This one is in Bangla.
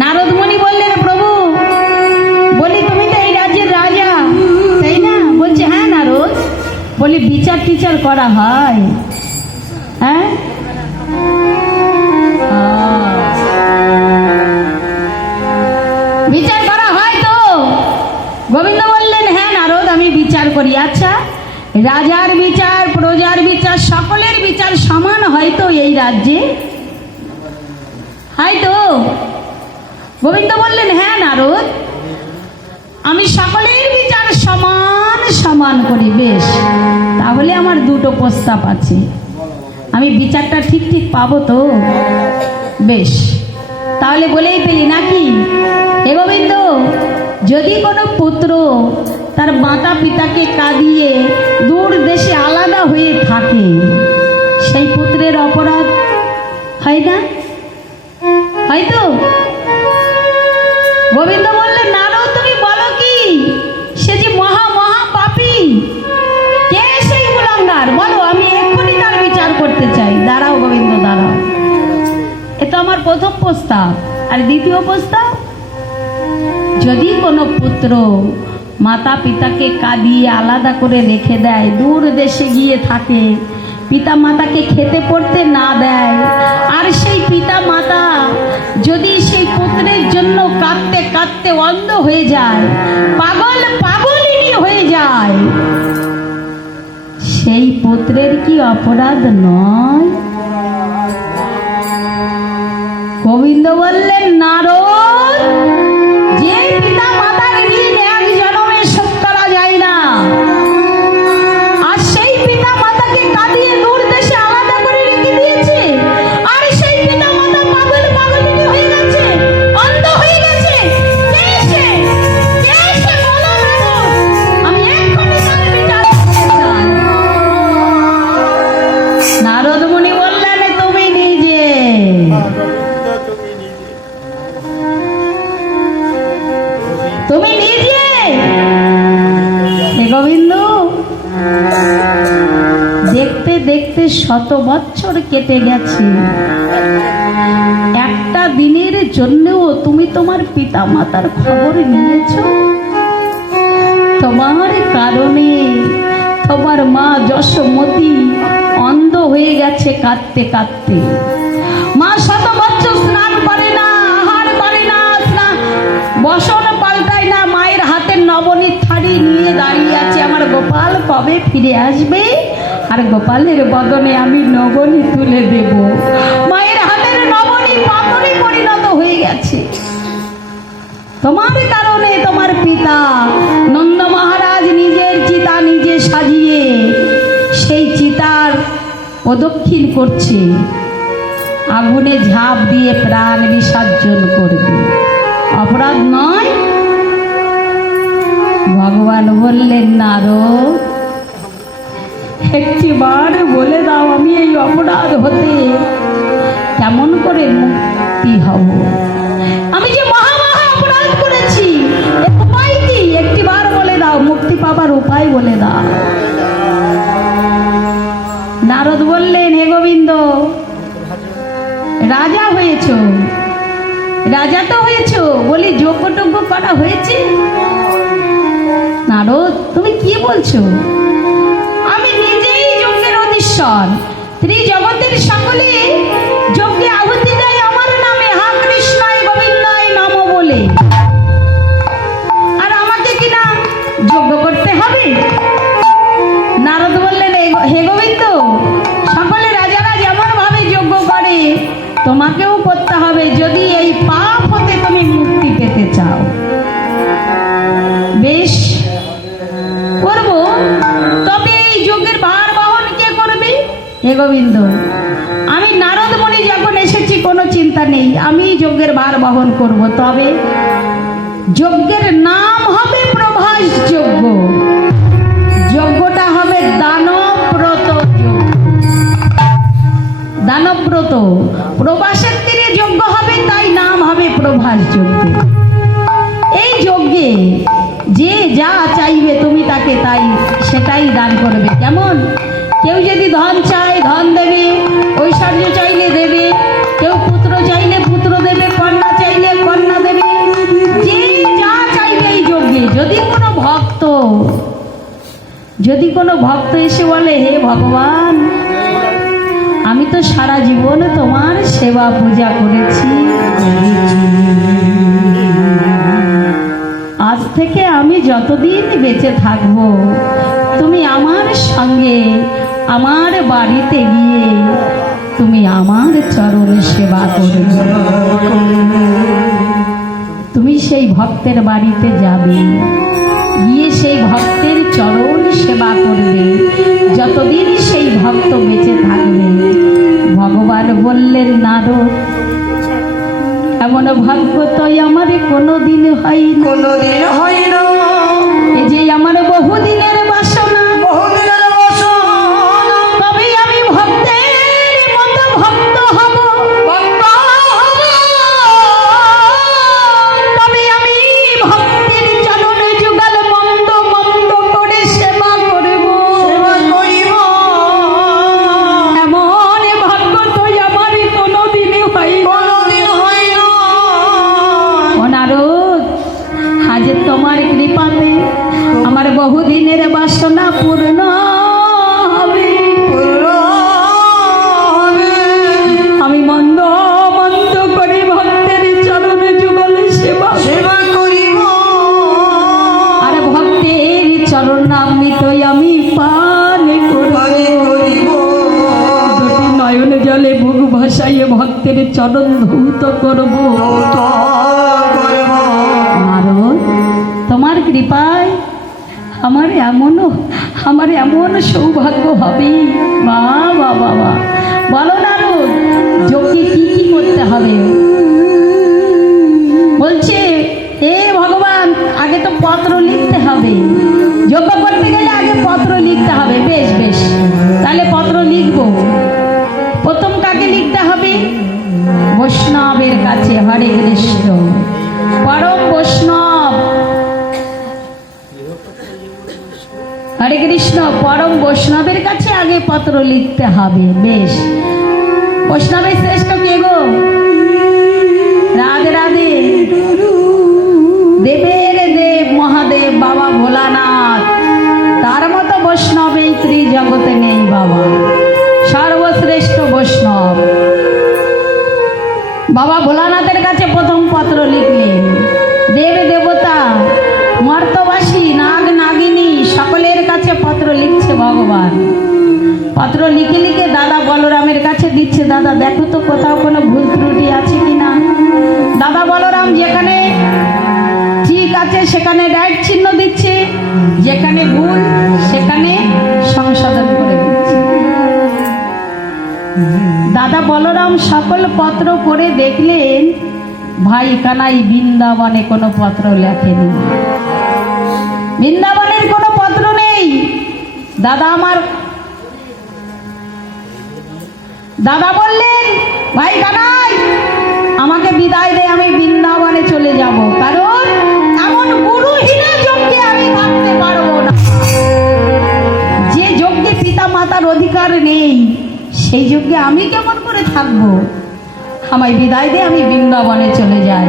নারদ মুনি বললেন, প্রভু বলি তুমি তো এই রাজ্যের রাজা তাই না? বলছে হ্যাঁ নারদ। বলি বিচার টিচার করা হয়? হ্যাঁ, বিচার করা হয় তো? গোবিন্দ বললেন হ্যাঁ নারদ, আমি বিচার করি। আচ্ছা, রাজার বিচার, প্রজার বিচার, সকলের বিচার সমান হয় তো এই রাজ্যে? হয় তো? গোবিন্দ বললেন হ্যাঁ নারদ, আমি সকলের বিচার সমান সমান করি। বেশ, তাহলে আমার দুটো প্রস্তাব আছে, আমি বিচারটা ঠিক ঠিক পাবো তো? বেশ, তাহলে বলেই পেলি নাকি? হে গোবিন্দ, যদি কোনো পুত্র তার মাতা পিতাকে কাঁদিয়ে দূর দেশে আলাদা হয়ে থাকে, সেই পুত্রের অপরাধ হয় না? হয়তো? গোবিন্দ বললেন নারদ, তুমি বলো কি? সে যে মহা মহা পাপী। কে সেই কুলাঙ্গার? বলো, আমি এক্ষুনি তার বিচার করতে চাই। দাঁড়াও গোবিন্দ, দাঁড়াও। এ তো আমার প্রথম প্রস্তাব। আর দ্বিতীয় প্রস্তাব, যদি কোনো পুত্র মাতা পিতাকে কাঁদিয়ে আলাদা করে রেখে দেয়, দূর দেশে গিয়ে থাকে, পিতা মাতাকে খেতে পড়তে না দেয়, আর সেই পিতা মাতা যদি সেই পুত্রের জন্য কাঁদতে কাঁদতে অন্ধ হয়ে যায়, পাগল পাগলিনী হয়ে যায়, সেই পুত্রের কি অপরাধ নয়? গোবিন্দ বললেন নারদ, যে পিতা মাতার ঋণ এক জন্মে শোধ করা যায় না, আর সেই পিতা মাতাকে কাঁদিয়ে দূর দেশে আলাদা করে রেখে দিয়েছে, আর সেই পিতা মাতা পাগল পাগলিনী হয়ে গেছে, অন্ধ হয়ে গেছে, কে সে? কে সে বলো নারদ, আমি এক্ষুনি তার বিচার করতে চাই। নারদ মুনি বললেন তুমি নিজে। তুমি নিজে? হে গোবিন্দ, দেখতে দেখতে 100 বছর কেটে গেছে, একটা দিনের জন্যও তুমি তোমার পিতা মাতার খবর নিয়েছো? তোমার কারণে তোমার মা যশোমতী অন্ধ হয়ে গেছে কাঁদতে কাঁদতে। মা 100 বছর স্নান করে না, আহার করে না, বসন পাল্টায় না, মায়ের হাতের নবনীত থাড়ি নিয়ে দাঁড়িয়ে আছে, আমার গোপাল কবে ফিরে আসবে, আর গোপালের বদনে আমি নবনী তুলে দেব। মায়ের হাতের নবনী পাথরে পরিণত হয়ে গেছে। তোমার কারণে তোমার পিতা নন্দ মহারাজ নিজের চিতা নিজে সাজিয়ে সেই চিতার প্রদক্ষিণ করছে, আগুনে ঝাঁপ দিয়ে প্রাণ বিসর্জন করবে। অপরাধ নয়? ভগবান বললেন নারদ, একটিবার বলে দাও, আমি এই অপরাধ হতে কেমন করে মুক্তি হব? আমি যে মহা মহা অপরাধ করেছি, এর উপায় কি? একটিবার বলে দাও, মুক্তি পাবার উপায় বলে দাও। নারদ বললেন হে গোবিন্দ, রাজা হয়েছ, রাজা তো হয়েছ, বলি যজ্ঞটজ্ঞ করা হয়েছে? নারদ তুমি কি বলছো? আমি নিজেই যজ্ঞের অধীশ্বর, ত্রিজগতের সকলে যজ্ঞে আহুতি দেয় আমার নামে, হা কৃষ্ণায় গোবিন্দায় নমঃ বলে, আর আমাকে কি না যজ্ঞ করতে হবে? নারদ বললেন হে গোবিন্দ, সকলে রাজারা যেমন ভাবে যজ্ঞ করে তোমাকেও করতে হবে, যদি এই পাপ হতে তুমি মুক্তি পেতে চাও। বেশ, করব, তবে এই যজ্ঞের ভার বহন কে করবে? হে গোবিন্দ, আমি নারদ মুনি যখন এসেছি কোনো চিন্তা নেই, আমি যজ্ঞের ভার বহন করব, তবে যজ্ঞের নাম হবে প্রভাস যজ্ঞ। যজ্ঞটা হবে দানব্রত যজ্ঞ। দানব্রত প্রভাসের তীরে যজ্ঞ হবে, তাই নাম হবে প্রভাস যজ্ঞ। এই যজ্ঞে যে যা চাইবে তুমি তাকে তাই সেটাই দান করবে। কেমন? কেউ যদি ধন চায় ধন দেবে, ঐশ্বর্য চাইলে দেবে, কেউ পুত্র চাইলে পুত্র দেবে, কন্যা চাইলে কন্যা যদি কোনো ভক্ত এসে বলে, হে ভগবান, আমি তো সারা জীবন তোমার সেবা পূজা করেছি, আজ থেকে আমি যতদিন বেঁচে থাকব তুমি আমার সঙ্গে আমার বাড়িতে গিয়ে তুমি আমার চরণ সেবা করবে। তুমি সেই ভক্তের বাড়িতে যাবে, গিয়ে সেই ভক্তের চরণ সেবা করবে যতদিন সেই ভক্ত বেঁচে থাকবে। ভগবান বললেন, নারদ, এমন ভাগ্য তো আমার কোনোদিন হয় না, কোনোদিন হয় না। এই যে আমার বহুদিনের বাসনা, তবে আমি ভক্তের মতো ভক্ত হব, তবে আমি ভক্তের চরণে যুগল মন্দ মন্দ করে সেবা করব, এমন ভাগ্য তো আমার কোনোদিনই হয় না। ও নারদ, আজ তোমার কৃপাতে আমার বহুদিনের বাসনা পূর্ণ হবে। আমি মন্দ মন্দ করে ভক্তের চরণে যুগল সেবা করিব, আর ভক্তের চরণ অমৃতই আমি পান করব। দুটি নয়ন জলে বুক ভাসাইয়ে ভক্তের চরণ ধৌত করব। নারদ, তোমার কৃপায় আমার এমন সৌভাগ্য হবে। বাবা বাবা, বলো নারদ, যোগকে কি কি করতে হবে? বলছে, হে ভগবান, আগে তো পত্র লিখতে হবে, যোগ্য করতে গেলে আগে পত্র লিখতে হবে। বেশ বেশ, তাহলে পত্র লিখব। প্রথম কাকে লিখতে হবে? বৈষ্ণবের কাছে। হরে কৃষ্ণ, পরম বৈষ্ণব, হরে কৃষ্ণ, পরম বৈষ্ণবের কাছে আগে পত্র লিখতে হবে। বেশ, বৈষ্ণবের শ্রেষ্ঠ কে গো? রাধে রাধে, দেবের দেব মহাদেব বাবা ভোলানাথ, তার মতো বৈষ্ণব এই ত্রিজগতে নেই বাবা, সর্বশ্রেষ্ঠ বৈষ্ণব। বাবা ভোলানাথের কাছে প্রথম পত্র লিখলেন। দেব দেবতা, মর্তবাসী, নাগ নাগিনী সকলের কাছে পত্র লিখছে ভগবান। পত্র লিখে লিখে দাদা বলরামের কাছে দিচ্ছে। দাদা, দেখো তো কোথাও কোনো ভুল ত্রুটি আছে কিনা। দাদা বলরাম যেখানে ঠিক আছে সেখানে রাইট চিহ্ন দিচ্ছে, যেখানে ভুল সেখানে সংশোধন করে দিচ্ছে। দাদা বলরাম সকল পত্র পড়ে দেখলেন ভাই কানাই বৃন্দাবনে কোনো পত্র লেখেনি, বৃন্দাবনের কোনো পত্র নেই। দাদা বললেন, ভাই কানাই, আমাকে বিদায় দে, আমি বৃন্দাবনে চলে যাব, কারণ এমন গুরুহীনা যজ্ঞে আমি থাকতে পারবো না। যে যজ্ঞে পিতা মাতার অধিকার নেই সেই যজ্ঞে আমি কেমন করে থাকবো? আমায় বিদায় দে, আমি বৃন্দাবনে চলে যাই।